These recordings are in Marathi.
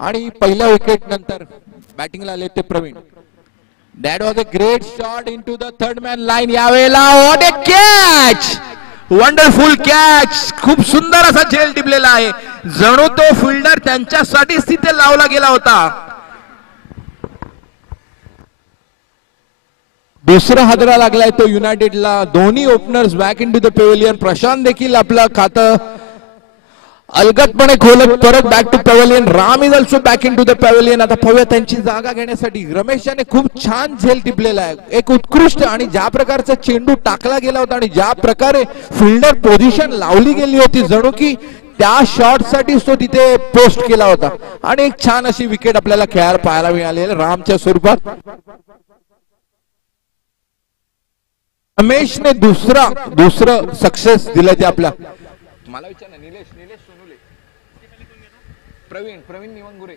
आणि पहिल्या विकेट नंतर बॅटिंगला आले ते Praveen. That was a great shot into the third man line. यावेळेला what a catch, wonderful catch. खूप सुंदर असा झेल टिपलेला आहे. जणू तो फिल्डर त्यांच्यासाठीच तिथे लावला गेला होता. दुसरा हादरा लागलाय तो युनायटेडला. दोन्ही openers back in to the pavilion. Prashant देखील आपलं खातं अलगदपणे खोलत परत back to pavilion. Ram is also back in to the pavilion. आता पाहूया त्यांची जागा घेण्यासाठी. रमेश याने खूप छान झेल टिपलेला आहे. एक उत्कृष्ट आणि ज्या प्रकारचा चेंडू टाकला गेला होता आणि ज्या प्रकारे फिल्डर पोझिशन लावली गेली होती, जणू की त्या शॉट साठी तो तिथे पोस्ट केला होता. आणि एक छान अशी विकेट आपल्याला खेळायला पाहायला मिळाली रामच्या स्वरूपात. रमेशने दुसरं सक्सेस दिलं ते आपल्या. मला विचार ना, निलेश सोनुले, प्रवीण निवंगुरे.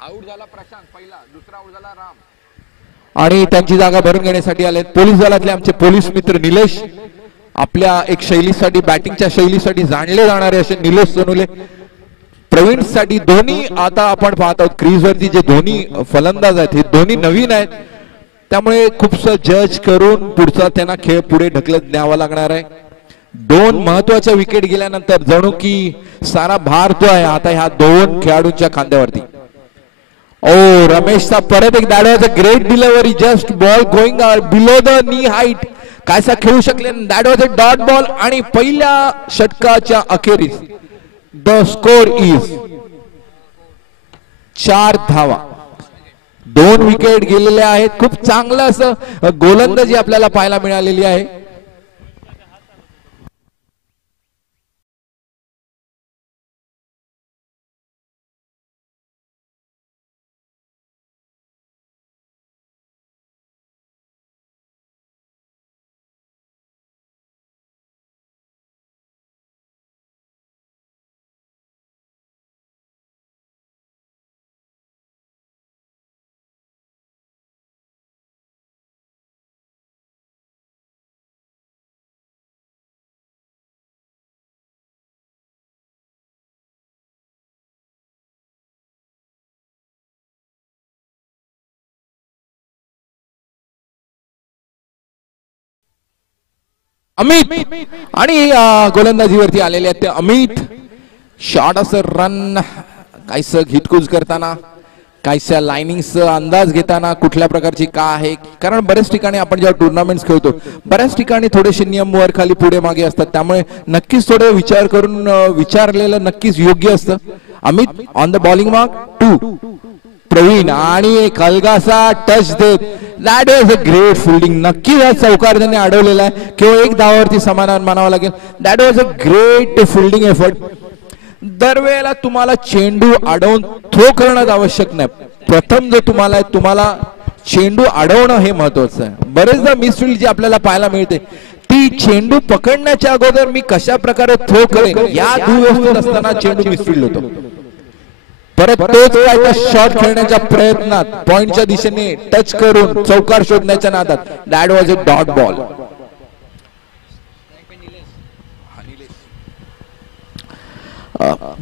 आउट झाला प्रशांत पहिला, दुसरा आउट झाला राम. आणि त्यांची जागा भरून घेण्यासाठी आले पोलीस दलातले आमचे पोलीस मित्र निलेश. आपल्या एक शैलीसाठी, बॅटिंगच्या शैलीसाठी जाणले जाणारे असे निलेश सोनुले. प्रवीण साठी दोन्ही आता आपण पाहत आहोत क्रीजवरती जे दोन्ही फलंदाज आहेत हे दोन्ही नवीन आहेत. त्यामुळे खूपसं जज करून पुढचा त्यांना खेळ पुढे ढकलत न्यावा लागणार आहे. दोन महत्वाच्या विकेट गेल्यानंतर जणू की सारा भार जो आहे आता ह्या दोन खेळाडूंच्या खांद्यावरती. ओ रमेशचा परत एक that was a great delivery. Just ball going below the knee height. कायसा खेळू शकले. That was a dot ball. आणि पहिल्या षटकाच्या अखेरीस द स्कोर इज 4 धावा. 2 विकेट गेलेले आहेत. खूप चांगलं असं गोलंदाजी आपल्याला पाहायला मिळालेली आहे. अमित आणि गोलंदाजीवरती आलेले आहेत ते अमित. शॉट असं रन काहीसं घितकूज करताना, काहीशा लाइनिंगचा अंदाज घेताना कुठल्या प्रकारची का आहे. कारण बऱ्याच ठिकाणी आपण जेव्हा टुर्नामेंट्स खेळतो बऱ्याच ठिकाणी थोडेसे नियम वर खाली पुढे मागे असतात. त्यामुळे नक्कीच थोडे विचार करून विचारलेलं नक्कीच योग्य असतं. Amit on the bowling mark 2. Praveen आणि एक हलगासा टच देत. That was a great fielding. नक्की या चौकार त्यांनी अडवलेला आहे. केवळ एक धावावरती समाधान मानावं लागेल. That was a great fielding effort. दरवेळेला तुम्हाला चेंडू अडवून थ्रो करणं आवश्यक नाही. प्रथम जर तुम्हाला चेंडू अडवणं हे महत्वाचं आहे. बरेचदा मिसफील्ड जी आपल्याला पाहायला मिळते ती चेंडू पकडण्याच्या अगोदर मी कशा प्रकारे थ्रो करेन या दुवस्थित असताना चेंडू मिसफील्ड होतो. परत तोच काय शॉट खेळण्याच्या प्रयत्नात पॉइंटच्या दिशेने टच करून चौकार शोधण्याच्या नादात that was a dot ball.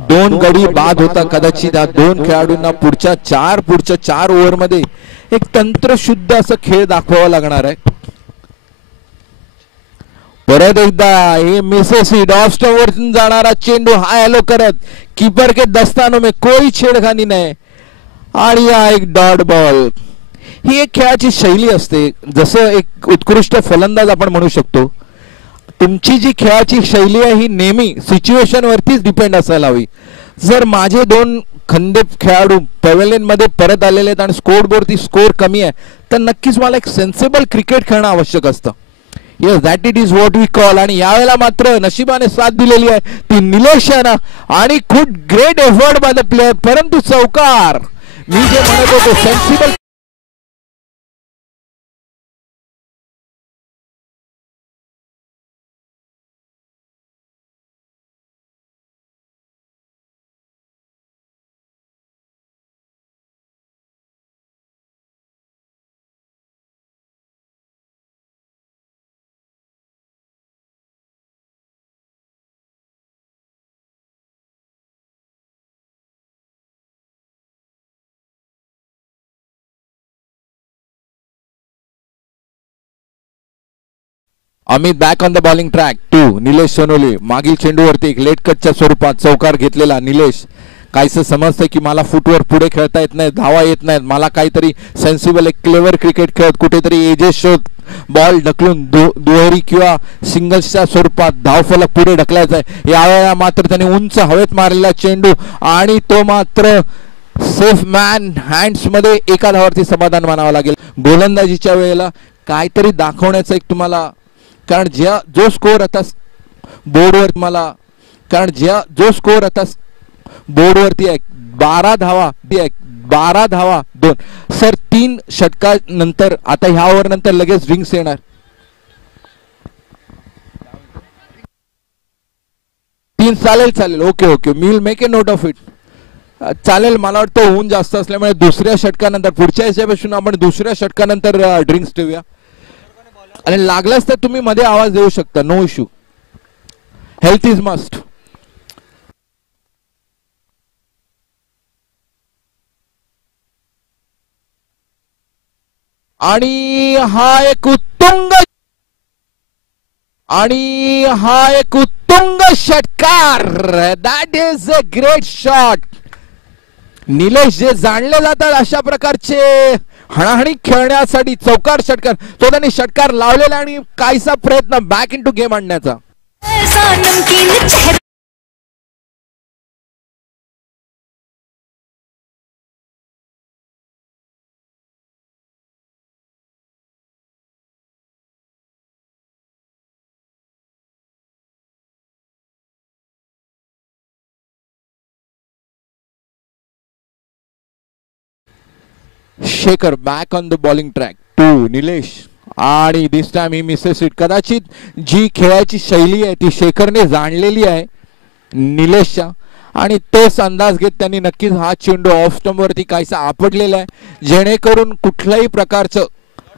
दोन गडी बाद होता. कदाचित या दोन खेळाडूंना पुढच्या चार ओव्हर मध्ये एक तंत्रशुद्ध असं खेळ दाखवावा लागणार आहे. परत एकदा हे मिसेस डॉस्टवर जाणारा चेंडू हाय हॅलो करत कीपर के दस्तानों में कोई छेडखानी नाही. आणि हा एक डॉट बॉल. ही एक खेळाची शैली असते. जसं एक उत्कृष्ट फलंदाज आपण म्हणू शकतो, तुमची जी खेळाची शैली आहे ही नेहमी सिच्युएशन वरतीच डिपेंड असायला हवी. जर माझे दोन खंदे खेळाडू पॅव्हेलियन मध्ये परत आलेले आहेत आणि स्कोरबोर्डवरती स्कोर कमी आहे तर नक्कीच मला एक सेन्सिबल क्रिकेट खेळणं आवश्यक असतं. Yes that it is what we call. आणि यावेळेला मात्र नशिबाने साथ दिलेली आहे ती निलेश यानं. आणि खूप great effort by the player. परंतु चौकार मी जे म्हणत होतो sensible Amit back on the bowling track 2. Nilesh Sonawane मागील चेंडूवरती एक लेट कटच्या स्वरूपात चौकार घेतलेला निलेश. काहीसं समजतंय की मला फुटवर पुढे खेळता येत नाही, धावा येत नाहीत, मला काहीतरी सेन्सिबल एक क्लेवर क्रिकेट खेळत कुठेतरी एजेस शोध बॉल ढकलून दुहेरी किंवा सिंगल्सच्या स्वरूपात धावफलक पुढे ढकलायचा आहे. यावेळेला मात्र त्याने उंच हवेत मारलेला चेंडू आणि तो मात्र सेफ मॅन हँड्स मध्ये एका धावावरती समाधान मानावं लागेल. गोलंदाजीच्या वेळेला काहीतरी दाखवण्याचं एक तुम्हाला, कारण जो स्कोअर आता बोर्डवर मला, कारण जो स्कोअर आता बोर्डवरती आहे 12 धावा, 12 धावा 2. सर 3 षटकानंतर आता ह्या ओव्हर नंतर लगेच ड्रिंक्स येणार. तीन चालेल. Okay me will make a note of it. चालेल. मला वाटतं ऊन जास्त असल्यामुळे दुसऱ्या षटकानंतर, पुढच्या ह्याच्यापासून आपण दुसऱ्या षटकानंतर ड्रिंक्स ठेवूया. आणि लागल्यास तर तुम्ही मध्ये आवाज देऊ शकता, no issue. Health is must. आणि हा एक उत्तुंग षटकार. That is a great shot. Nilesh जे जाणले जातात अशा प्रकारचे हणाहणी खेळण्यासाठी चौकार षटकार, तो त्यांनी षटकार लावलेला आणि काहीसा प्रयत्न बॅक इन टू गेम आणण्याचा. Shekhar back on the bowling track 2. Nilesh आणि दिस टाइम ही मिसेस इट. कदाचित जी खेळाची शैली आहे ती शेखरने जाणलेली आहे निलेशच्या, आणि तोच अंदाज घेत त्यांनी नक्कीच हा चेंडू ऑफ स्टंप वरती काहीसा आपटलेला आहे, जेणेकरून कुठल्याही प्रकारचं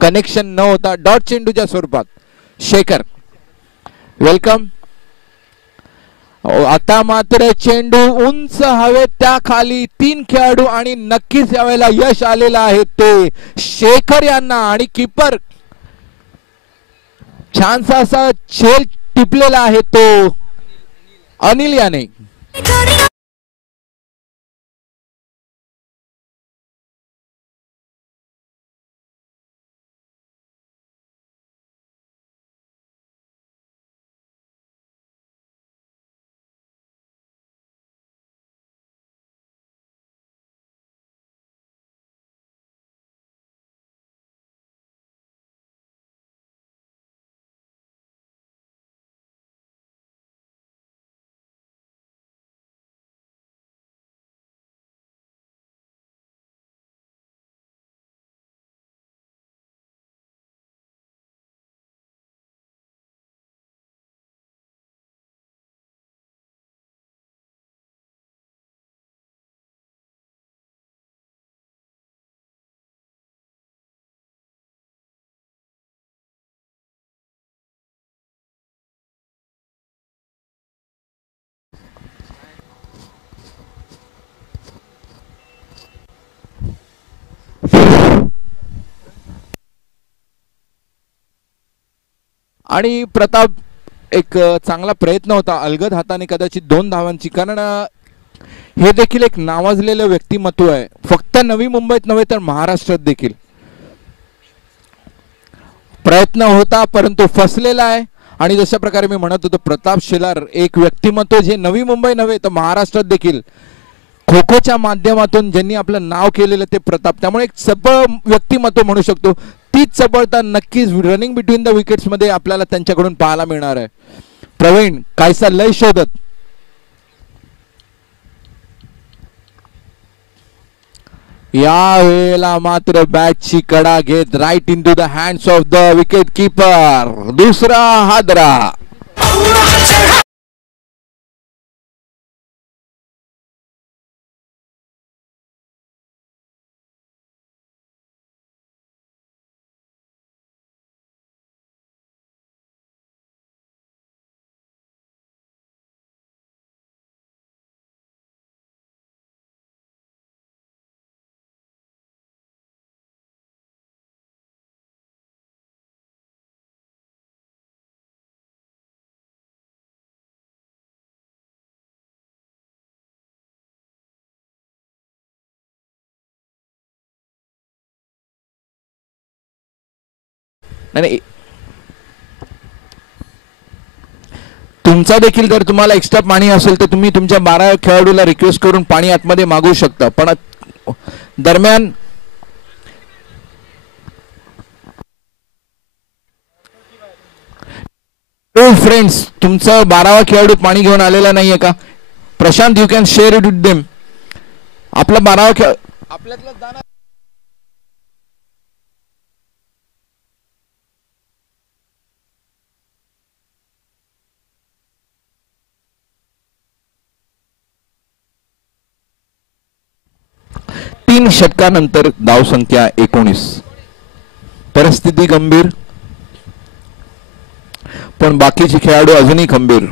कनेक्शन न होता डॉट चेंडूच्या स्वरूपात. शेखर वेलकम. आता मात्र चेंडू उंच हवेत, त्या खाली 3 खेळाडू आणि नक्कीच यावेळेला यश आलेलं आहे ते शेखर यांना. आणि कीपर छानसा असा छेल टिपलेला आहे तो अनिल याने. आणि प्रताप एक चांगला प्रयत्न होता अलगद हाताने कदाचित 2 धावांची, कारण हे देखील एक नावाजलेलं व्यक्तिमत्व आहे, फक्त नवी मुंबईत नव्हे तर महाराष्ट्रात देखील. प्रयत्न होता परंतु फसलेला आहे. आणि जशा प्रकारे मी म्हणत होतो प्रताप शेलार एक व्यक्तिमत्व जे नवी मुंबई नव्हे तर महाराष्ट्रात देखील खो खोच्या माध्यमातून ज्यांनी आपलं नाव केलेलं ते प्रताप, त्यामुळे एक सबळ व्यक्तिमत्व म्हणू शकतो. तीच सबळता नक्कीच रनिंग बिटवीन द विकेट्स मध्ये आपल्याला त्यांच्याकडून पाहायला मिळणार आहे. प्रवीण कायसा लय शोधत, या वेळेला मात्र बॅटची कडा घेत right in to the hands of the wicket keeper दुसरा हादरा. नाही, तुमचा देखील जर तुम्हाला एक्स्ट्रा पाणी असेल तर तुम्ही तुमच्या 12 खेळाडूला रिक्वेस्ट करून पाणी आतमध्ये मागवू शकता. पण दरम्यान फ्रेंड्स, तुमचा 12वा खेळाडू पाणी घेऊन आलेला नाहीये का? Prashant, you can share it with them. आपला 12वा खेळ आपल्यातला जाणार. तीन षटकानंतर धावसंख्या 19. परिस्थिती गंभीर, पण बाकीचे खेळाडू अजूनही खंबीर.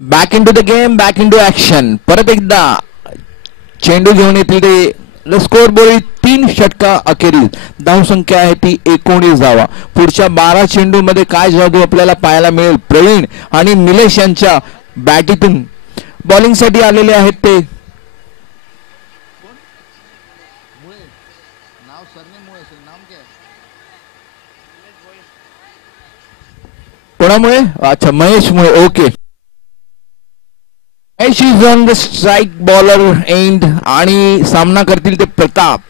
Back in to the game, back in to action. परत एकदा चेंडू घेऊन येतील ते स्कोर बोर्ड. 3 षटका अखेरीस धावसंख्या आहे ती 19 धावा. पुढच्या 12 चेंडू मध्ये काय जादू आपल्याला पाहायला मिळेल? प्रवीण आणि निलेश यांच्या बॅटीतून बॉलिंग साठी आलेले आहेत ते कोणामुळे? अच्छा, महेश मुळे. Okay, Mahesh is on the strike bowler end आणि सामना करतील ते प्रताप.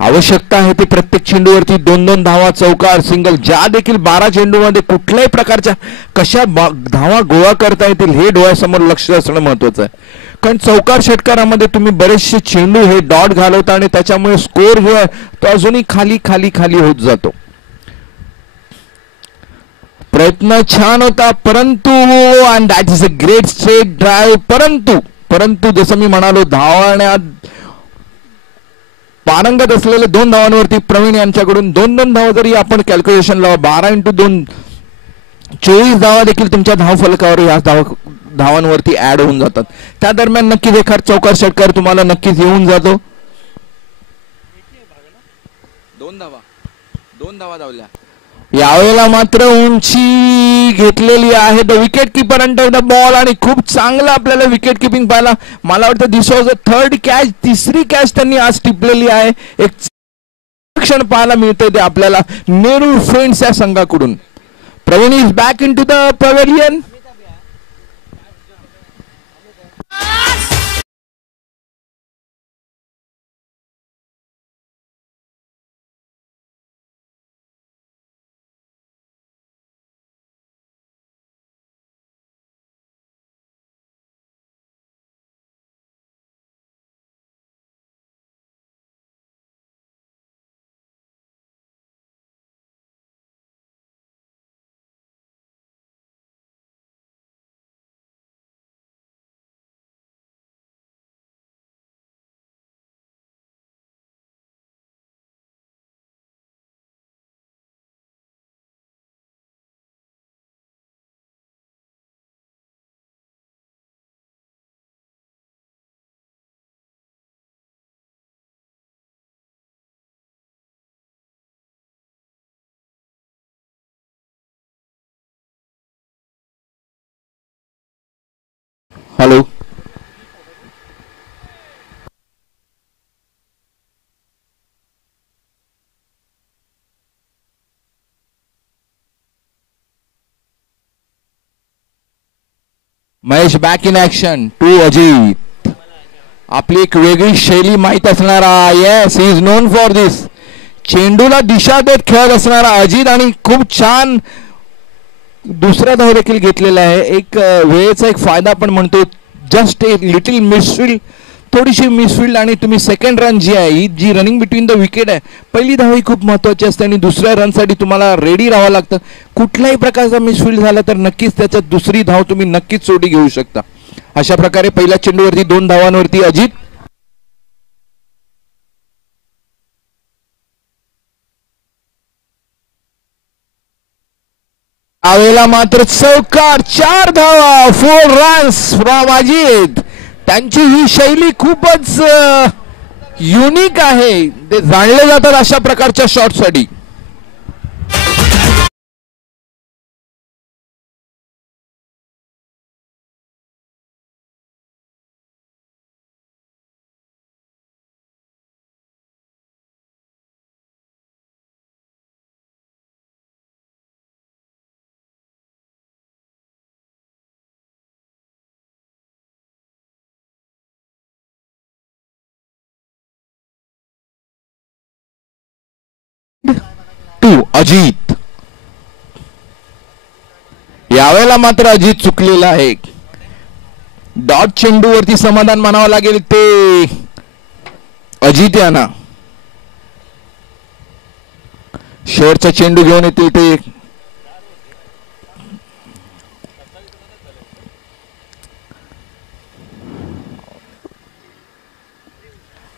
आवश्यकता आहे ती प्रत्येक चेंडूवरती 2-2 धावा, चौकार, सिंगल. ज्या देखील 12 चेंडूमध्ये कुठल्याही प्रकारच्या कशा धावा गोळा करता येतील हे डोळ्यासमोर लक्ष असणं महत्वाचं आहे. कारण चौकार षटकारामध्ये तुम्ही बरेचसे चेंडू हे डॉट घालवता आणि त्याच्यामुळे स्कोर जो आहे तो अजूनही खाली खाली खाली होत जातो. प्रयत्न छान होता, परंतु and that is a great straight drive. परंतु जसं मी म्हणालो, धावण्यात पारंगत असलेले 2 धावांवरती प्रवीण यांच्याकडून 2-2 धावा जरी आपण कॅल्क्युलेशन लावा, 12 × 2 24 धावा देखील तुमच्या धावफलकावर या धावांवरती ऍड होऊन जातात. त्या दरम्यान नक्कीच एखाद चौकार षटकार तुम्हाला नक्कीच येऊन जातो. 2 धावा धावल्या. यावेळेला मात्र उंची घेतलेली आहे the wicket keeper under the ball आणि खूप चांगलं आपल्याला विकेट किपिंग पाहायला. मला वाटतं this was a 3rd catch, 3री कॅच त्यांनी आज टिपलेली आहे. एक क्षण पाहायला मिळते ते आपल्याला नेहरू फ्रेंड्स या संघाकडून. Praveen is back in to the pavilion. Hello, Mahesh back in action to Ajit. आपली एक वेगळी शैली माहीत असणारा, yes he is known for this, चेंडूला दिशा देत खेळत असणारा अजित आणि खूप छान दुसरा धाव देखील घेतलेला आहे. एक वेळेचा एक फायदा आपण म्हणतो. जस्ट ए लिटिल मिसफिल्ड, थोडीशी मिसफिल्ड आणि तुम्ही सेकंड रन जी आहे ही जी रनिंग बिटवीन द विकेट आहे, पहिली धाव ही खूप महत्त्वाची असते आणि दुसऱ्या रनसाठी तुम्हाला रेडी राहावं लागतं. कुठल्याही प्रकारचा मिसफिल्ड झाला तर नक्कीच त्याच्यात दुसरी धाव तुम्ही नक्कीच सोडी घेऊ शकता. अशा प्रकारे पहिल्या चेंडूवरती 2 धावांवरती अजित. यावेळेला मात्र चौकार, 4 धावा, 4 रन्स फ्रॉम अजित. त्यांची ही शैली खूपच युनिक आहे. ते जाणले जातात अशा प्रकारच्या शॉटसाठी. टू अजित. यावेळेला मात्र अजित चुकलेला आहे. डॉट चेंडूवरती समाधान मानावं लागेल ते अजित यांना. शेवटचा चेंडू घेऊन येतील ते.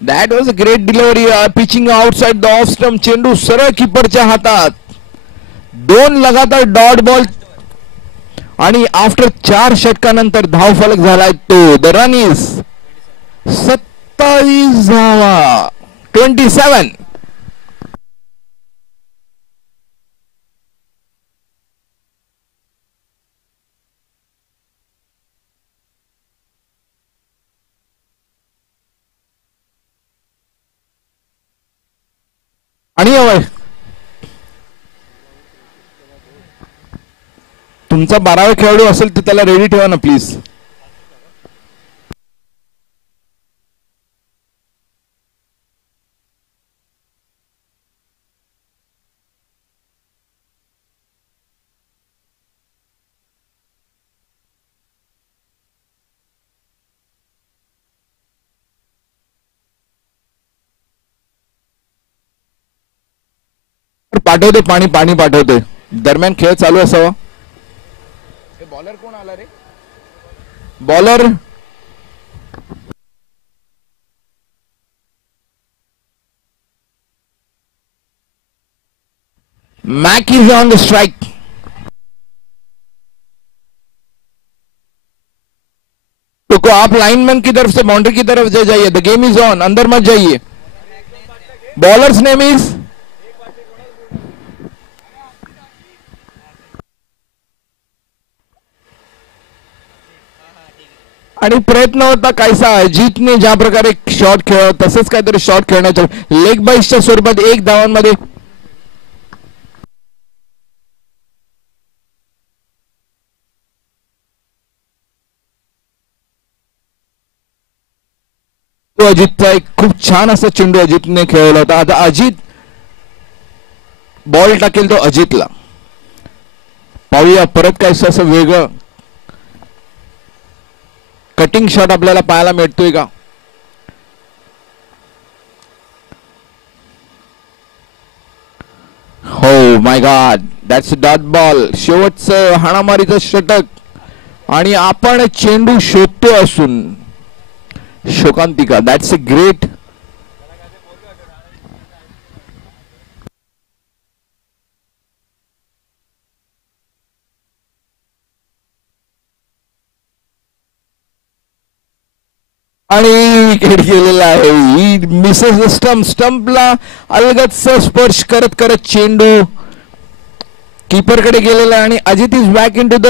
That was a great delivery, pitching outside the off stump. चेंडू सरळ कीपरच्या हातात. 2 लगातार डॉट बॉल आणि आफ्टर 4 षटकानंतर धावफलक झालाय तो. द रन इज 27 धावा, 27. आणि तुमचा 12वा खेळाडू असेल तर त्याला रेडी ठेवा ना प्लीज. पाठवते पाणी पाठवते. दरम्यान खेळ चालू असावा. बॉलर कोण आला रे? Bowler Mac is on the strike. तो आप लाइनमैन की तरफ से बाउंड्री की तरफ जाइए. द गेम इज ऑन, अंदर मत जाइए. बॉलर्स नेम इज आणि प्रयत्न होता कायसा अजितने ज्या प्रकारे शॉट खेळ तसंच काहीतरी शॉट खेळण्याच्या लेग बाईसच्या स्वरूपात 1 धावांमध्ये अजितचा एक खूप छान असा चेंडू अजितने खेळवला होता. आता अजित बॉल टाकेल तो अजितला. पाहूया परत काय असं वेगळं कटिंग शॉट आपल्याला पाहायला मिळतोय का. हो my god, that's dot ball. शेवटचं हाणामारीचं षटक आणि आपण चेंडू शोधतो असून शोकांतिका. That's a great. आणि विकेट गेलेला आहे. ही मिसेस स्टंपला अलगद स्पर्श करत करत चेंडू कीपरकडे गेलेला आणि Ajit is back in to the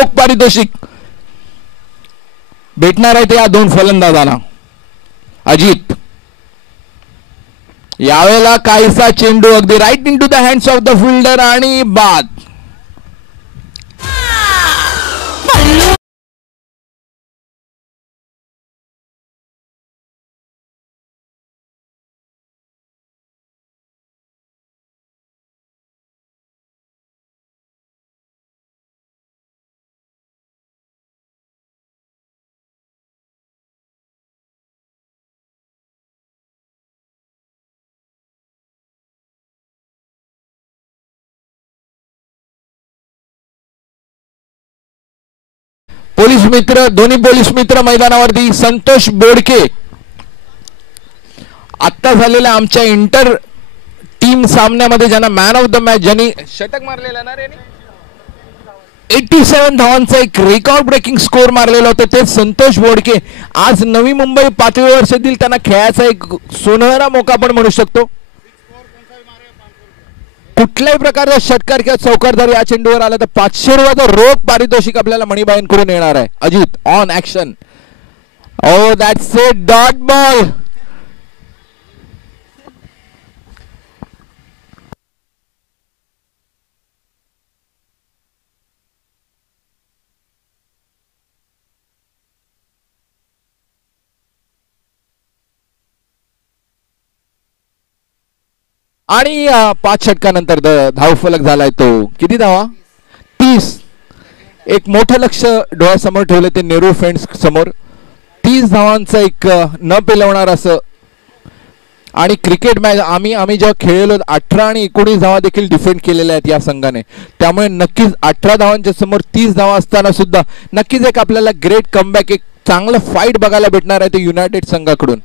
रोख पारितोषिक भेटणार आहे ते या दोन फलंदाजांना. अजित यावेळेला काहीसा चेंडू अगदी right in to the hands of the fielder आणि बाद. पोलीस मित्र, दोन्ही पोलीस मित्र मैदानावरती. संतोष बोडके आता झालेल्या आमच्या इंटर टीम सामन्यामध्ये ज्यांना मॅन ऑफ द मॅच, ज्यांनी षटक मारलेला ना रे, 87 धावांचा एक रेकॉर्ड ब्रेकिंग स्कोर मारलेला होता ते संतोष बोडके. आज नवी मुंबई पातळीवर सध्या त्यांना खेळायचा एक सोनेरी मौका आपण म्हणू शकतो. कुठल्याही प्रकारचा षटकार किंवा चौकार जर या चेंडूवर आला तर 500 रुपयाचा रोख पारितोषिक आपल्याला मणिबाईंकडून येणार आहे. Ajit on action. O that's a dot ball. आणि 5 षटकानंतर धावफलक झालाय तो किती धावा? 30. एक मोठं लक्ष डोळ्यासमोर ठेवले ते नेहरू फ्रेंड्स समोर. 30 धावांचं एक न पेलवणार असं. आणि क्रिकेट मॅच आम्ही जेव्हा खेळलेलो 18 आणि 19 धावा देखील डिफेंड केलेल्या आहेत या संघाने. त्यामुळे नक्कीच 18 धावांच्या समोर 30 धावा असताना सुद्धा नक्कीच एक आपल्याला ग्रेट कमबॅक, एक चांगलं फाईट बघायला भेटणार आहे ते युनायटेड संघाकडून.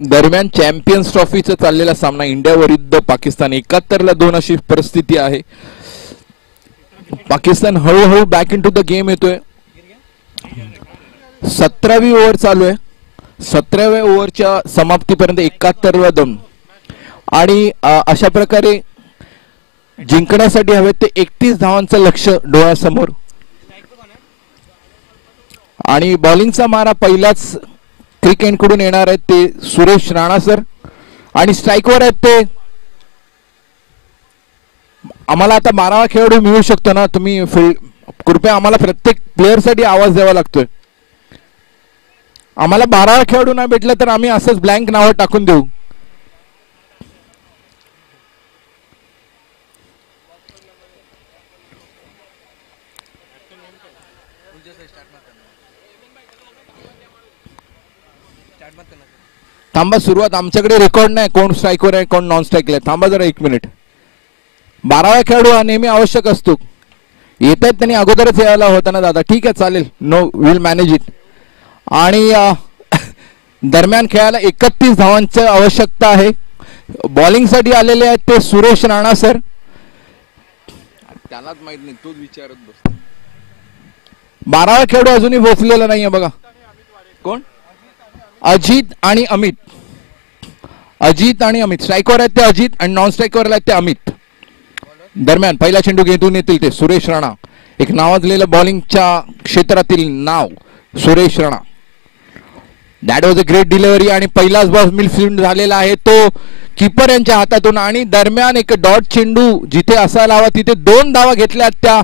दरम्यान चॅम्पियन्स ट्रॉफीचा चाललेला सामना इंडिया विरुद्ध पाकिस्तान 71 ला 2 अशी परिस्थिती आहे. पाकिस्तान हळूहळू back in to the game येतोय. 17वी ओव्हर चालू आहे. 17व्या ओव्हरच्या समाप्तीपर्यंत 71 रन आणि अशा प्रकारे जिंकण्यासाठी हवे ते 31 धावांचं लक्ष डोळ्यासमोर. आणि बॉलिंगचा मारा पहिलाच क्रिकेट कडून येणार आहेत ते सुरेश राणा सर आणि स्ट्राईकवर आहेत ते. आम्हाला आता 12वा खेळाडू मिळू शकतो ना, तुम्ही कृपया आम्हाला प्रत्येक प्लेअर साठी आवाज द्यावा लागतोय. आम्हाला 12वा खेळाडू नाही भेटला तर आम्ही असंच ब्लँक नाव टाकून देऊ. थांबा, सुरुवात आमच्याकडे रेकॉर्ड नाही कोण स्ट्राईकवर आहे कोण नॉन स्ट्राईकला आहे. थांबा जरा 1 मिनिट. 12वा खेळाडू हा नेहमी आवश्यक असतो. येत आहेत त्यांनी अगोदरच यायला होता ना दादा. ठीक आहे चालेल, नो विल मॅनेज इट. आणि दरम्यान खेळायला 31 धावांची आवश्यकता आहे. बॉलिंग साठी आलेले आहेत ते सुरेश राणा सर. त्यालाच माहित नाही, तोच विचारत बस. 12वा खेळाडू अजूनही पोहोचलेला नाहीये बघा. कोण? अजित आणि अमित. अजित आणि अमित स्ट्राईकवर आहेत ते अजित आणि नॉन स्ट्राईकवर आहेत ते अमित. दरम्यान पहिला चेंडू घेऊन येतील ते सुरेश राणा. एक नावाजलेलं बॉलिंगच्या क्षेत्रातील नाव Suresh Rana. That was a great delivery आणि पहिलाच बॉल मिडफील्ड झालेला आहे तो कीपर यांच्या हातातून. आणि दरम्यान एक डॉट चेंडू जिथे असायला हवा तिथे 2 धावा घेतल्या त्या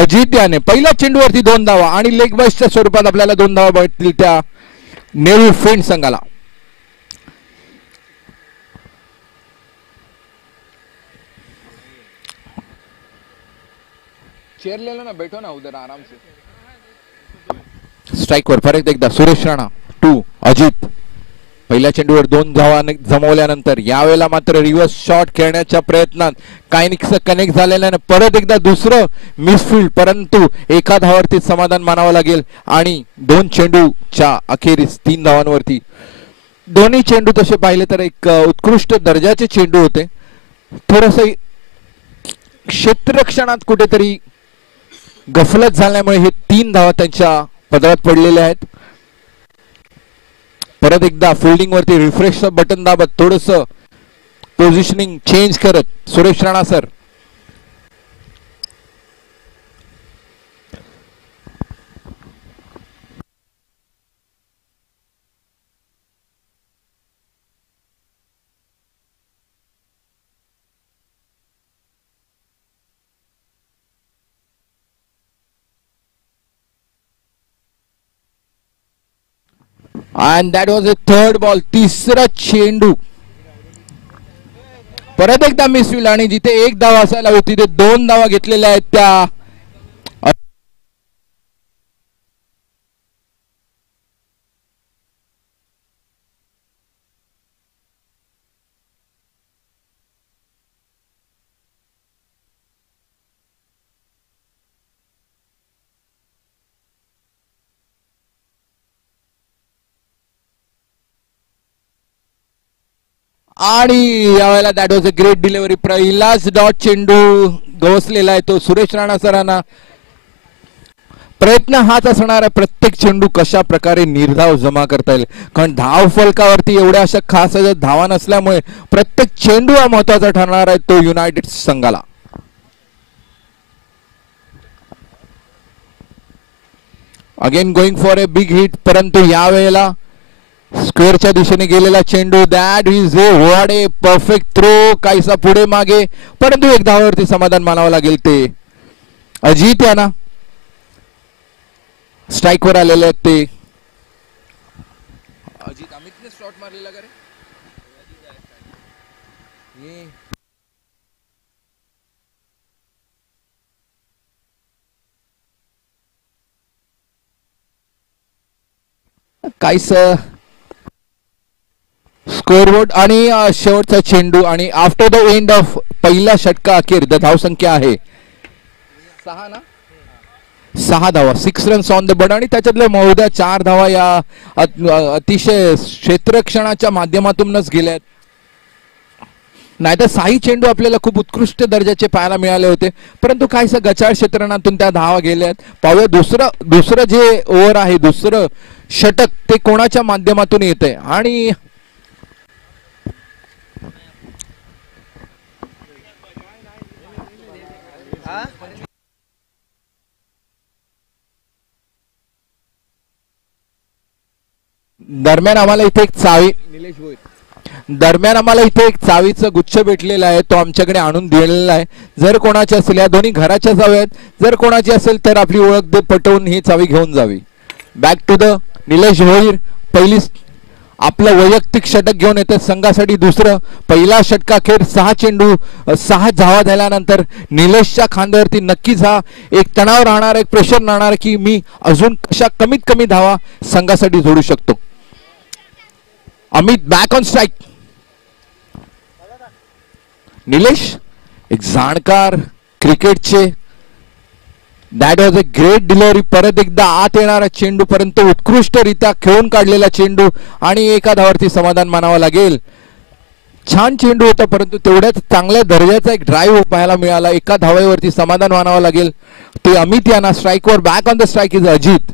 अजित याने. पहिल्या चेंडूवरती 2 धावा आणि लेग बाईसच्या स्वरूपात आपल्याला 2 धावा भेटतील त्या नेहरू फेंट संघाला. चेयर ले लो ना, बैठो ना उधर आराम से. स्ट्राईकवर परत एकदा सुरेश राणा 2 अजित. पहिल्या चेंडूवर 2 धावा जमवल्यानंतर यावेळेला मात्र रिव्हर्स शॉट खेळण्याच्या प्रयत्नात कायनिक्स कनेक्ट झालेला आहे. परत एकदा दुसरं मिसफील्ड, परंतु एका धावावरती समाधान मानावं लागेल. आणि 2 चेंडूच्या अखेरीस 3 धावांवरती. दोन्ही चेंडू तसे पाहिले तर एक उत्कृष्ट दर्जाचे चेंडू होते. थोडस क्षेत्ररक्षणात कुठेतरी गफलत झाल्यामुळे हे 3 धावा त्यांच्या पदरात पडलेल्या आहेत. परत एकदा फिल्डिंग वरती रिफ्रेश बटन दाबत थोडस पोझिशनिंग चेंज करत Suresh Rana sir. And that was a third ball. तिसरा चेंडू परत एकदा मिसफील्ड आणि जिथे 1 धावा असायला होती तिथे 2 धावा घेतलेल्या आहेत त्या. आणि यावेळेला that was a great delivery. पहिलाच डॉट चेंडू गवसलेला आहे तो सुरेश राणा सरांना. प्रयत्न हाच असणार आहे प्रत्येक चेंडू कशा प्रकारे निर्धाव जमा करता येईल. कारण धाव फलकावरती एवढ्या अशा खास धावा नसल्यामुळे प्रत्येक चेंडू हा महत्वाचा ठरणार आहे तो युनायटेड संघाला. Again going for a big hit, परंतु यावेळेला स्क्वेअरच्या दिशेने गेलेला चेंडू. That is a what a perfect throw. काहीसा पुढे मागे, परंतु 1 धावावरती समाधान मानावं लागेल ते अजित यांना. स्ट्राईकवर आलेले आहेत ते अजित. अमितने शॉट मारलेला का रे? काहीसं स्कोअरबोर्ड आणि शेवटचा चेंडू. आणि आफ्टर द एंड ऑफ पहिला षटका अखेर धावसंख्या आहे 6 ना, 6 धावा, 6 रन्स ऑन द बोर्ड. आणि त्याच्यातल्या महोदया 4 धावा या अतिशय क्षेत्ररक्षणाच्या माध्यमातूनच गेल्यात. नाहीतर साई चेंडू आपल्याला खूप उत्कृष्ट दर्जाचे पाहायला मिळाले होते, परंतु काहीसं गचाळ क्षेत्रणातून त्या धावा गेल्यात. पाहूया दुसरं जे ओव्हर आहे, दुसरं षटक ते कोणाच्या माध्यमातून येते आणि दरम्यान आम्हाला इथे एक चावीचा गुच्छ भेटलेला आहे, तो आमच्याकडे आणून दिलेला आहे. जर कोणाची असेल, या दोन्ही घराच्या चावी आहेत, जर कोणाची असेल तर आपली ओळख पटवून ही चावी घेऊन जावी. Back to the Nilesh Bhoir. पहिली आपलं वैयक्तिक षटक घेऊन येते संघासाठी. दुसरं पहिला षटकाखेर 6 चेंडू 6 धावा झाल्यानंतर निलेशच्या खांद्यावरती नक्कीच हा एक तणाव राहणार, एक प्रेशर राहणार की मी अजून कशा कमीत कमी धावा संघासाठी जोडू शकतो. Amit back on strike. Nilesh एक जाणकार क्रिकेटचे, that was a great delivery. परत एकदा आत येणारा चेंडू, परंतु उत्कृष्टरित्या खेळून काढलेला चेंडू आणि एका धावावरती समाधान मानावं लागेल. छान चेंडू होता, परंतु तेवढ्याच चांगल्या दर्जाचा एक ड्राईव्ह पाहायला मिळाला. एका धावावरती समाधान मानावं लागेल ते अमित यांना. स्ट्राईकवर back on the strike is Ajit.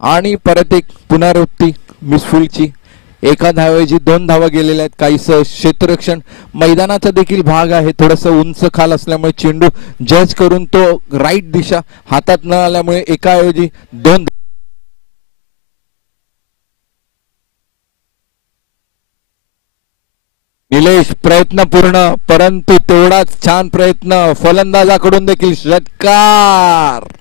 आणि परत एक पुनरावृत्ती मिसफुलची. एका धावेची 2 धावा गेलेल्या आहेत. काहीसं क्षेत्ररक्षण मैदानाचा देखील भाग आहे, थोडस उंच खाल असल्यामुळे चेंडू जज करून तो राईट दिशा हातात न आल्यामुळे एकाऐवजी 2. निलेश प्रयत्न पूर्ण, परंतु तेवढाच छान प्रयत्न फलंदाजाकडून देखील. षटकार.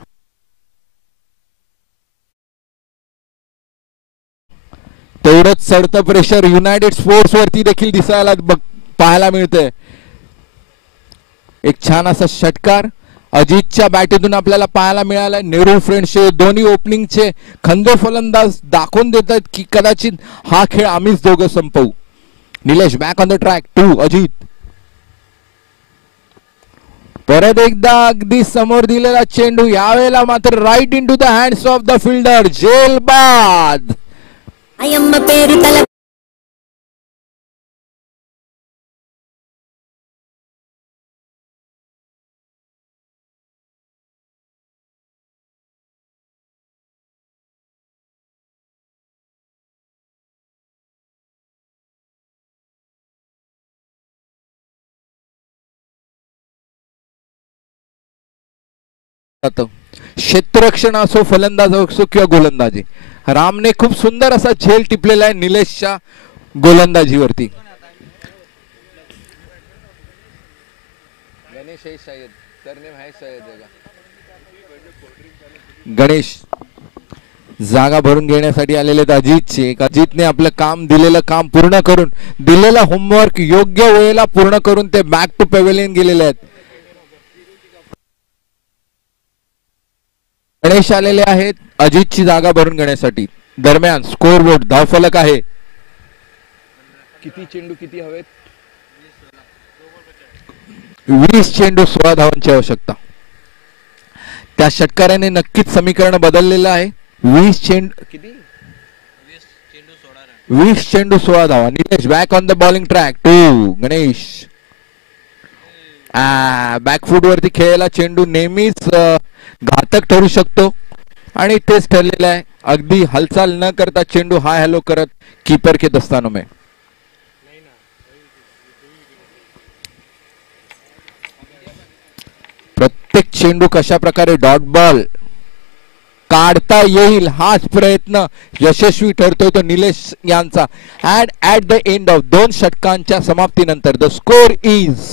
तेवढंच चढतं प्रेशर युनायटेड स्पोर्ट्स वरती देखील दिसायला पाहायला मिळतंय. एक छान असा षटकार अजितच्या बॅटीतून आपल्याला पाहायला मिळाला. नेहरू फ्रेंड्सचे दोन्ही ओपनिंगचे खंदे फलंदाज दाखवून देतात की कदाचित हा खेळ आम्हीच दोघं संपवू. Nilesh back on the track to Ajit. परत एकदा अगदी समोर दिलेला चेंडू, यावेळेला मात्र right in to the hands of the fielder. जेल बाद. क्षेत्ररक्षण असो, फलंदाज असो किंवा गोलंदाजी, रामने खूप सुंदर असा झेल टिपलेला आहे निलेशच्या गोलंदाजीवरती. गणेश जागा भरून घेण्यासाठी आलेले अजितचे. अजितने आपलं काम, दिलेलं काम पूर्ण करून, दिलेला होमवर्क योग्य वेळेला पूर्ण करून ते बॅक टू पेव्हिलियन गेलेले आहेत. गणेश आलेले आहेत अजितची जागा भरून घेण्यासाठी. दरम्यान स्कोर बोर्ड धावफलक आहे. किती चेंडू किती हवेत? 20 चेंडू 16 धावांची आवश्यकता. त्या षटकाराने नक्कीच समीकरण बदललेलं आहे. 20 चेंडू किती? 20 चेंडू 16 धावा. Nilesh back on the bowling track to Ganesh. Back foot वरती खेळलेला चेंडू नेहमीच घातक ठरू शकतो आणि तेच ठरलेलं आहे. अगदी हालचाल न करता चेंडू हाय हॅलो करत कीपर के दस्तानों में. प्रत्येक चेंडू कशा प्रकारे डॉट बॉल काढता येईल हाच प्रयत्न यशस्वी ठरतोय तो निलेश यांचा. And at the end of 2 षटकांच्या समाप्तीनंतर द स्कोर इज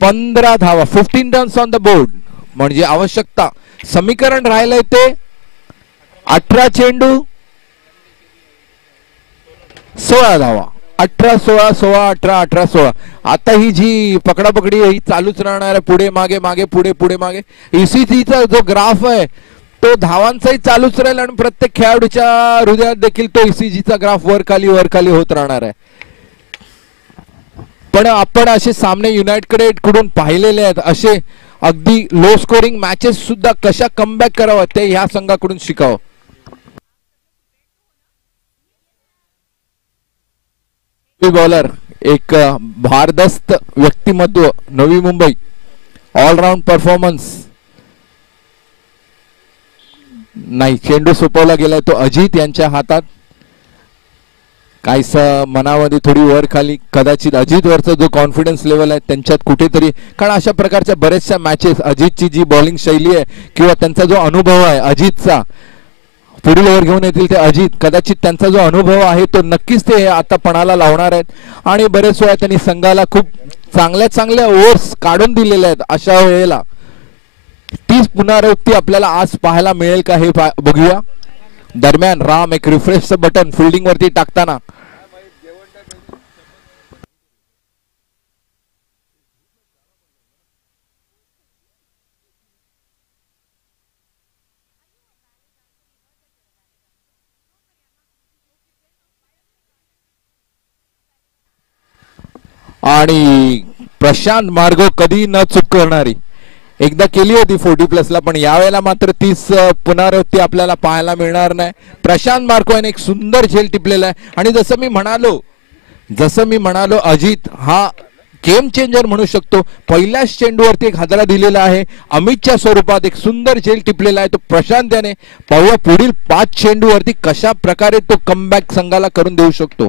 15 धावा. 15 रन्स ऑन द बोर्ड. म्हणजे आवश्यकता समीकरण राहिलंय ते 18 चेंडू 16 धावा. 18-16, 16-18, 18-16. आता ही जी पकडापकडी ही चालूच राहणार आहे, पुढे मागे मागे पुढे पुढे मागे. ईसीजीचा जो ग्राफ आहे तो धावांचाही चालूच राहील आणि प्रत्येक खेळाडूच्या हृदयात देखील तो ईसीजीचा ग्राफ वर खाली होत राहणार आहे. पण आपण असे सामने युनायटेड कडून पाहिलेले आहेत, असे अगदी लो स्कोरिंग मॅचेस सुद्धा कशा कमबॅक करावं ते ह्या संघाकडून शिकावं. बॉलर एक भारदस्त व्यक्तिमत्व, नवी मुंबई, ऑलराऊंड परफॉर्मन्स. नाही, चेंडू सोपवला गेलाय तो अजित यांच्या हातात. काहीसा मनामध्ये थोडी वर खाली, कदाचित अजित वरचा जो कॉन्फिडन्स लेवल आहे त्यांच्यात कुठेतरी, कारण अशा प्रकारच्या बऱ्याचशा मॅचेस अजितची जी बॉलिंग शैली आहे किंवा त्यांचा जो अनुभव आहे अजितचा, पुढील ओव्हर घेऊन येतील ते अजित, कदाचित त्यांचा जो अनुभव आहे तो नक्कीच ते आता पणाला लावणार आहेत. आणि बरेच वेळा त्यांनी संघाला खूप चांगल्या ओव्हर्स काढून दिलेल्या आहेत. अशा वेळेला तीच पुनरावृत्ती आपल्याला आज पाहायला मिळेल का हे बघूया. दरम्यान राम एक रिफ्रेशचं बटन फिल्डिंग वरती टाकताना आणि प्रशांत मार्गो कधी न चूक करणारी, एकदा केली होती 40+ पण यावेळेला मात्र 30 पुनरावृत्ती आपल्याला पाहायला मिळणार नाही. प्रशांत मार्गो याने एक सुंदर झेल टिपलेला आहे. आणि जसं मी म्हणालो अजित हा गेम चेंजर म्हणू शकतो. पहिल्याच चेंडूवरती एक हादरा दिलेला आहे, अमितच्या स्वरूपात एक सुंदर झेल टिपलेला आहे तो प्रशांत याने. पाहूया पुढील 5 चेंडूवरती कशा प्रकारे तो कमबॅक संघाला करून देऊ शकतो.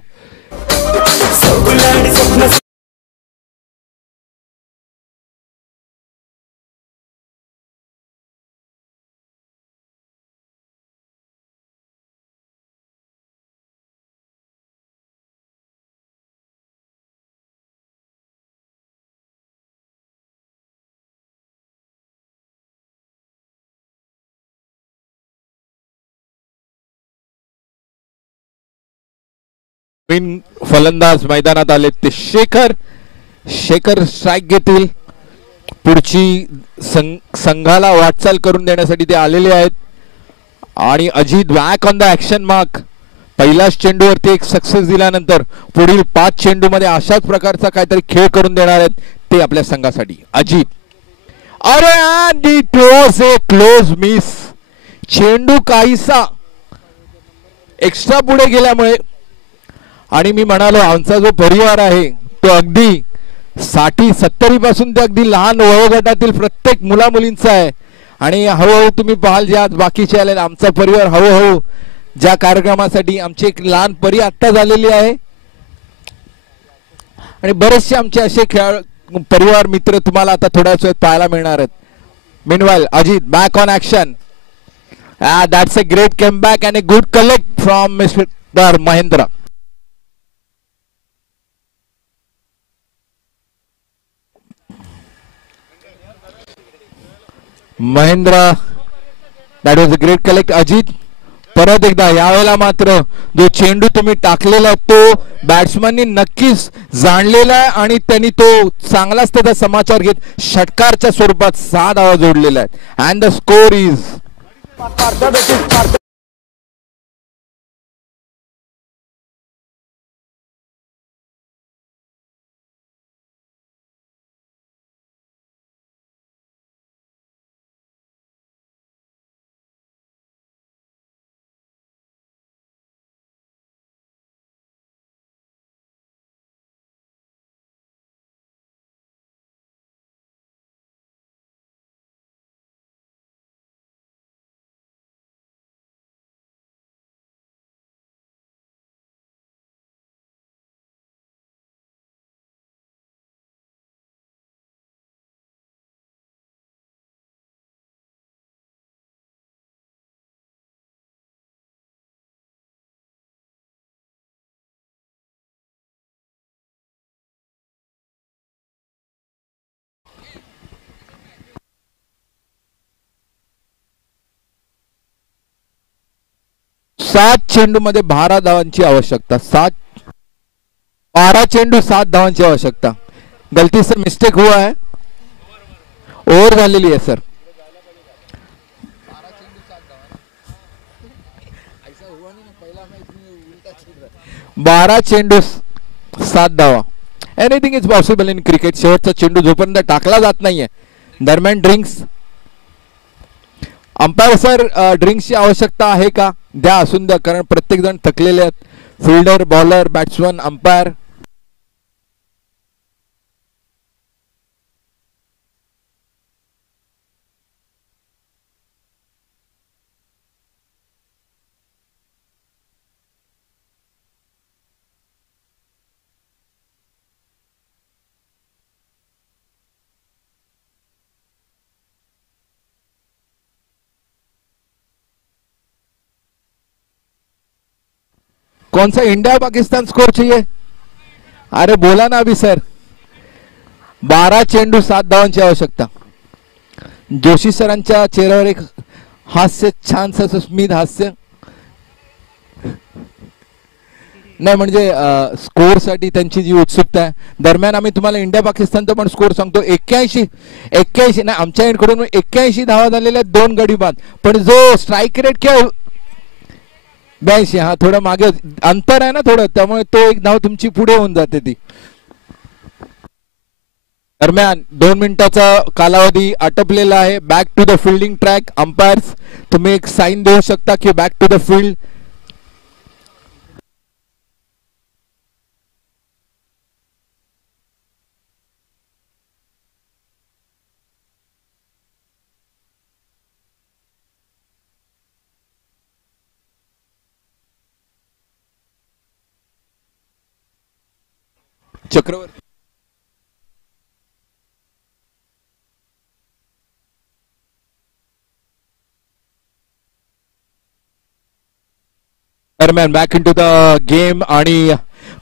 फलंदाज मैदानात आले ते शेखर स्ट्राइक घेतील. पुढची संघाला वाटचाल करून देण्यासाठी ते आलेले आहेत. आणि Ajit back on the action mark. पहिल्याच चेंडूवरती एक सक्सेस दिल्यानंतर पुढील 5 चेंडू मध्ये अशाच प्रकारचा काहीतरी खेळ करून देणार आहेत ते आपल्या संघासाठी अजित. अरे and it was a close miss. चेंडू काहीसा एक्स्ट्रा पुढे गेल्यामुळे, आणि मी म्हणालो आमचा जो परिवार आहे तो अगदी 60-70 पासून ते अगदी लहान वयोगटातील प्रत्येक मुला मुलींचा आहे. आणि हळूहळू तुम्ही पाहाल जे आज बाकीचे आले, आमचा परिवार हळूहळू ज्या कार्यक्रमासाठी आमची एक लहान परी आत्ता झालेली आहे. आणि बरेचसे आमचे असे परिवार मित्र तुम्हाला आता थोड्याच वेळात पाहायला मिळणार आहेत. Meanwhile Ajit back on action. That's a great come back and a good collect from mister Mahendra. Mahendra, that was a great collect. Ajit परत एकदा यावेळेला मात्र जो चेंडू तुम्ही टाकलेला तो बॅट्समननी नक्कीच जाणलेला आहे आणि त्यांनी तो चांगलाच त्याचा समाचार घेत षटकारच्या स्वरूपात 6 धावा जोडलेला आहे. अँड द स्कोर इज सात चेंडू मध्ये 12 धावांची आवश्यकता. 7 12 चेंडू 7 धावांची आवश्यकता. गलती से मिस्टेक हुआ है, ओव्हर झालेली आहे सर. 12 चेंडू 7 धावा. Anything is possible in cricket. शेवटचा चेंडू जोपर्यंत टाकला जात नाहीये दरम्यान ड्रिंक्स. अंपायर सर, ड्रिंक्सची आवश्यकता आहे का? द्या, असून द्या, कारण प्रत्येक जण थकलेले आहेत. Fielder, bowler, batsman, umpire. कौन सा इंडिया पाकिस्तान स्कोर चाहिए? अरे बोला ना अभी सर. 12 चेंडू 7 धावांची आवश्यकता. जोशी सरांच्या चेहऱ्यावर एक हास्य, छानस असं स्मित हास्य. नाही म्हणजे स्कोर साठी त्यांची जी उत्सुकता आहे. दरम्यान आम्ही तुम्हाला इंडिया पाकिस्तानचा पण स्कोर सांगतो. 81 नाही, आमच्या एंडकडून 81 धावा झालेल्या आहेत, 2 गडी बाद. पण जो स्ट्राईक रेट क्या 82, हा थोडं मागे अंतर आहे ना थोडं, त्यामुळे तो एक धाव तुमची पुढे होऊन जाते ती. दरम्यान 2 मिनिटाचा कालावधी आटपलेला आहे. Back to the fielding track. Umpires, तुम्ही एक साईन देऊ शकता की back to the field. Chakravarti. दरम्यान back in to the game आणि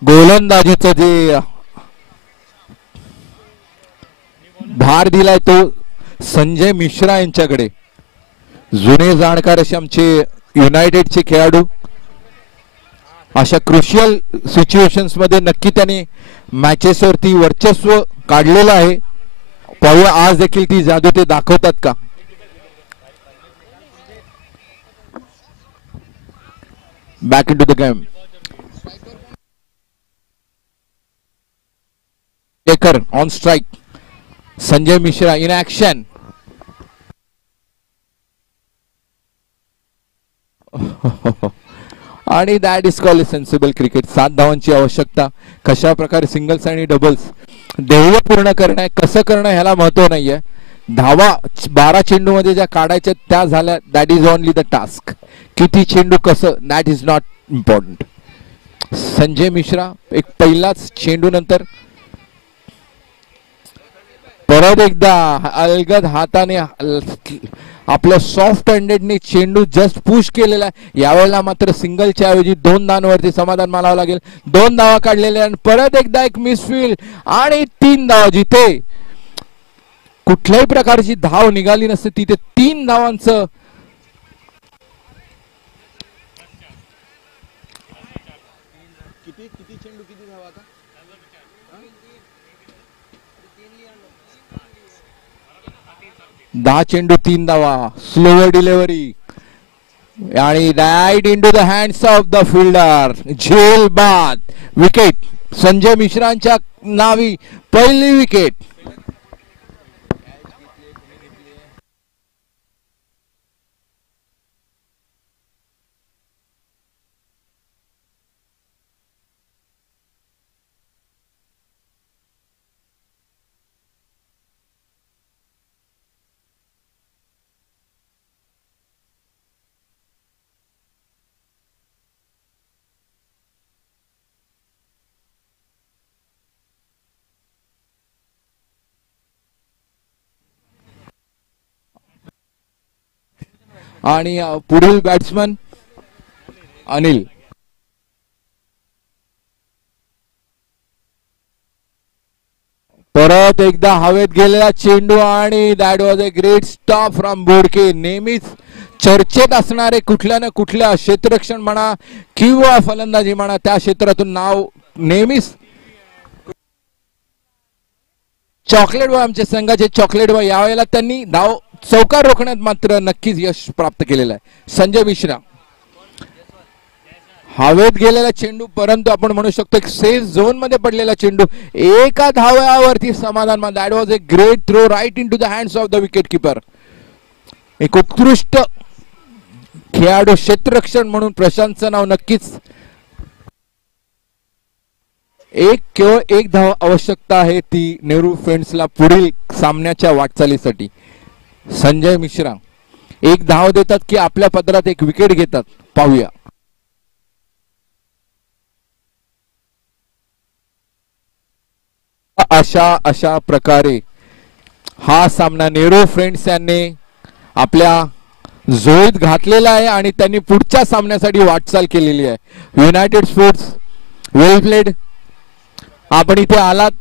गोलंदाजीचं जे भार दिलाय तो संजय मिश्रा यांच्याकडे. जुने जाणकार असे आमचे युनायटेडचे खेळाडू. अशा क्रुशियल सिच्युएशन्स मध्ये नक्की त्याने मॅचेसवरती वर्चस्व काढलेलं आहे. पाहूया आज देखील ती जादू ते दाखवतात का. Back in to the game. Taker on strike. Sanjay Mishra in action. आणि that is called sensible cricket. 7 धावांची आवश्यकता. कशा प्रकारे सिंगल्स आणि डबल्स ध्येय पूर्ण करणं, कसं करणं ह्याला महत्व नाहीये. धावा 12 चेंडू मध्ये ज्या काढायच्या त्या झाल्या, that is only the task. किती चेंडू कसं, that is not important. Sanjay Mishra एक पहिलाच चेंडू नंतर परत एकदा अलगद हाताने आपल्या सॉफ्ट हँडेडने चेंडू जस्ट पुश केलेला आहे. यावेळेला मात्र सिंगलच्या ऐवजी 2 धावांवरती समाधान मानावं लागेल. 2 धावा काढलेल्या आणि परत एकदा एक मिसफील्ड आणि 3 धावा. जिथे कुठल्याही प्रकारची धाव निघाली नसते तिथे 3 धावांचं किती चेंडू किती धावा आता 10 चेंडू 3 धावा. स्लोअर डिलिव्हरी आणि right in to the hands of the fielder. झेल बाद. विकेट. संजय मिश्रांच्या नावी पहिली विकेट. आणि पुढील बॅट्समन अनिल. परत एकदा हवेत गेलेला चेंडू आणि that was a great stop from Bodke. नेहमीच चर्चेत असणारे कुठल्या ना कुठल्या क्षेत्ररक्षण म्हणा किंवा फलंदाजी म्हणा त्या क्षेत्रातून नाव नेहमीच चॉकलेट बॉय आमच्या संघाचे चॉकलेट बॉय यावेळेला त्यांनी धाव चौकार रोखण्यात मात्र नक्कीच यश प्राप्त केलेलं आहे. संजय मिश्रा हवेत गेलेला चेंडू, परंतु आपण म्हणू शकतो एक सेफ झोन मध्ये पडलेला चेंडू, एका धाव्यावरती समाधान. That was a great throw right in to the hands of the wicket keeper. एक उत्कृष्ट खेळाडू, क्षेत्ररक्षण म्हणून प्रशांतचं नाव नक्कीच. केवळ एक धाव आवश्यकता आहे ती नेहरू फ्रेंड्सला पुढील सामन्याच्या वाटचालीसाठी. संजय मिश्रा एक धाव देतात की आपल्या पदरात एक विकेट घेतात, पाहूया. अशा प्रकारे हा सामना नेहरू फ्रेंड्स यांनी आपल्या झोळीत घातलेला आहे आणि त्यांनी पुढच्या सामन्यासाठी वाटचाल केलेली आहे. युनायटेड स्पोर्ट्स वेल प्लेड. आपण इथे आलात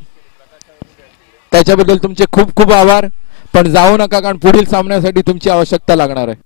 त्याच्याबद्दल तुमचे खूप खूप आभार, पण जाऊ नका कारण पुढील सामन्यासाठी तुमची आवश्यकता लागणार आहे.